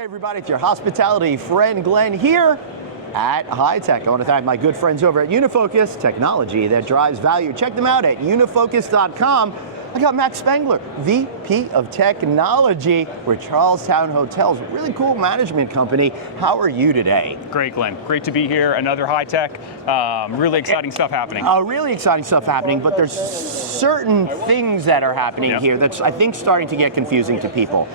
Hey everybody, it's your hospitality friend Glenn here at HITEC. I want to thank my good friends over at Unifocus, technology that drives value. Check them out at unifocus.com. I got Max Spangler, VP of Technology with Charlestowne Hotels, a really cool management company. How are you today? Great, Glenn. Great to be here. Another HITEC. Really exciting stuff happening. Really exciting stuff happening, but there's certain things that are happening here that's, I think, starting to get confusing to people.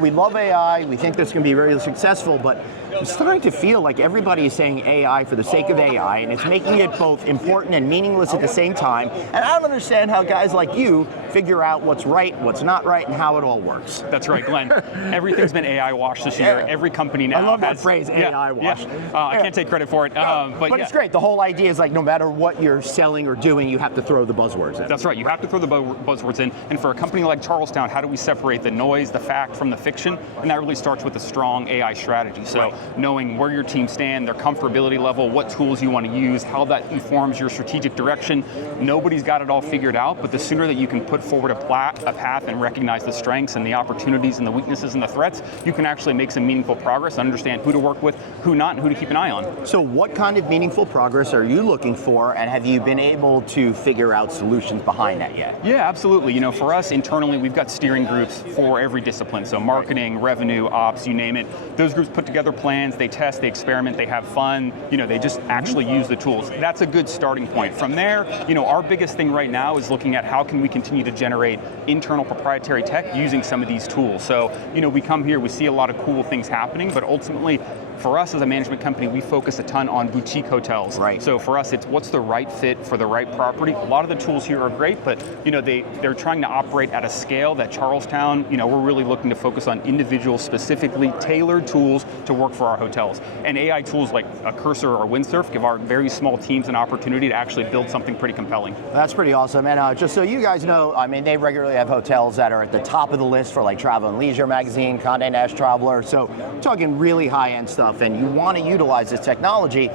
We love AI. We think that's going to be very successful, but I'm starting to feel like everybody is saying AI for the sake of AI, and it's making it both important and meaningless at the same time. And I don't understand how guys like you figure out what's right, what's not right, and how it all works. That's right, Glenn. Everything's been AI washed this year. Every company now I love that phrase, AI washed. I can't take credit for it. But it's great. The whole idea is like no matter what you're selling or doing, you have to throw the buzzwords in. That's right. You have to throw the buzzwords in. And for a company like Charlestowne, how do we separate the noise, the fact from the fiction? And that really starts with a strong AI strategy. So knowing where your team stand, their comfortability level, what tools you want to use, how that informs your strategic direction. Nobody's got it all figured out, but the sooner that you can put forward a path and recognize the strengths and the opportunities and the weaknesses and the threats, you can actually make some meaningful progress, understand who to work with, who not, and who to keep an eye on. So what kind of meaningful progress are you looking for, and have you been able to figure out solutions behind that yet? Yeah, absolutely. You know, for us internally, we've got steering groups for every discipline. So marketing, revenue, ops, you name it. Those groups put together plans, they test, they experiment, they have fun, they just actually use the tools. That's a good starting point. From there, our biggest thing right now is looking at how can we continue to generate internal proprietary tech using some of these tools. So, we come here, we see a lot of cool things happening, but ultimately, for us as a management company, we focus a ton on boutique hotels. Right. So for us, it's what's the right fit for the right property. A lot of the tools here are great, but they're trying to operate at a scale that Charlestown, we're really looking to focus on individual, specifically tailored tools to work for our hotels. And AI tools like a Cursor or Windsurfer give our very small teams an opportunity to actually build something pretty compelling. That's pretty awesome. And just so you guys know, they regularly have hotels that are at the top of the list for like Travel and Leisure magazine, Condé Nast Traveler. So we're talking really high-end stuff. And you want to utilize this technology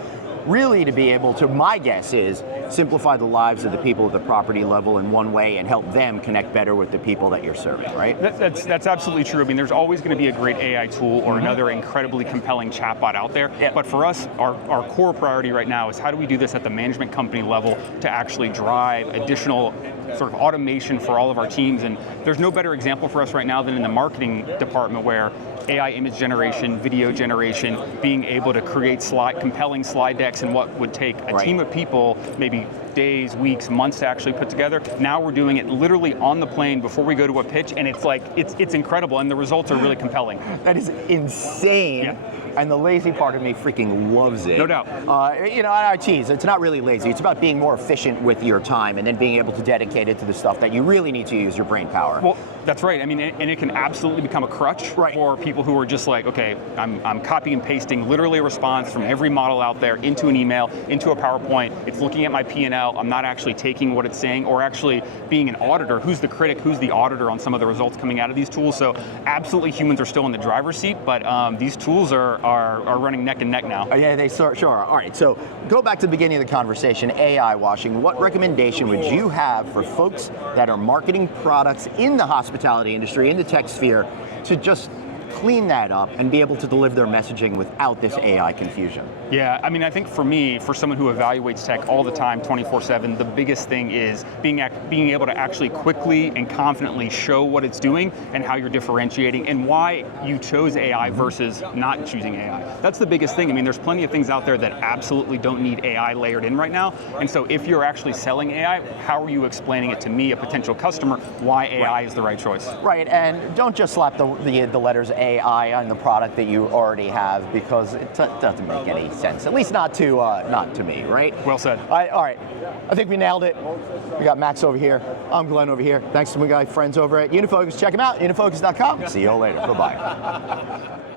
really to be able to, my guess is, simplify the lives of the people at the property level in one way and help them connect better with the people that you're serving, right? That's absolutely true. There's always going to be a great AI tool or another incredibly compelling chatbot out there. Yeah. But for us, our core priority right now is how do we do this at the management company level to actually drive additional sort of automation for all of our teams. And there's no better example for us right now than in the marketing department where AI image generation, video generation, being able to create compelling slide decks and what would take a team of people, maybe days, weeks, months to actually put together. Now we're doing it literally on the plane before we go to a pitch, and it's incredible, and the results are really compelling. That is insane. Yeah. And the lazy part of me freaking loves it. No doubt. I tease, it's not really lazy. It's about being more efficient with your time and then being able to dedicate it to the stuff that you really need to use your brain power. Well, that's right. And it can absolutely become a crutch for people who are just like, okay, I'm copy and pasting literally a response from every model out there into an email, into a PowerPoint. It's looking at my P&L. I'm not actually taking what it's saying or actually being an auditor. Who's the critic? Who's the auditor on some of the results coming out of these tools? So absolutely humans are still in the driver's seat, but these tools are running neck and neck now. Yeah, they sure are. All right, so go back to the beginning of the conversation, AI washing. What recommendation would you have for folks that are marketing products in the hospitality industry, in the tech sphere, to just clean that up and be able to deliver their messaging without this AI confusion? Yeah, I think for me, for someone who evaluates tech all the time, 24/7, the biggest thing is being able to actually quickly and confidently show what it's doing and how you're differentiating and why you chose AI versus not choosing AI. That's the biggest thing. There's plenty of things out there that absolutely don't need AI layered in right now. And so if you're actually selling AI, how are you explaining it to me, a potential customer, why AI is the right choice? Right, and don't just slap the letters AI on the product that you already have, because it doesn't make any sense. At least not to me, right? Well said. All right, I think we nailed it. We got Max over here. I'm Glenn over here. Thanks to my guy friends over at Unifocus. Check them out, unifocus.com. See you all later. Bye-bye.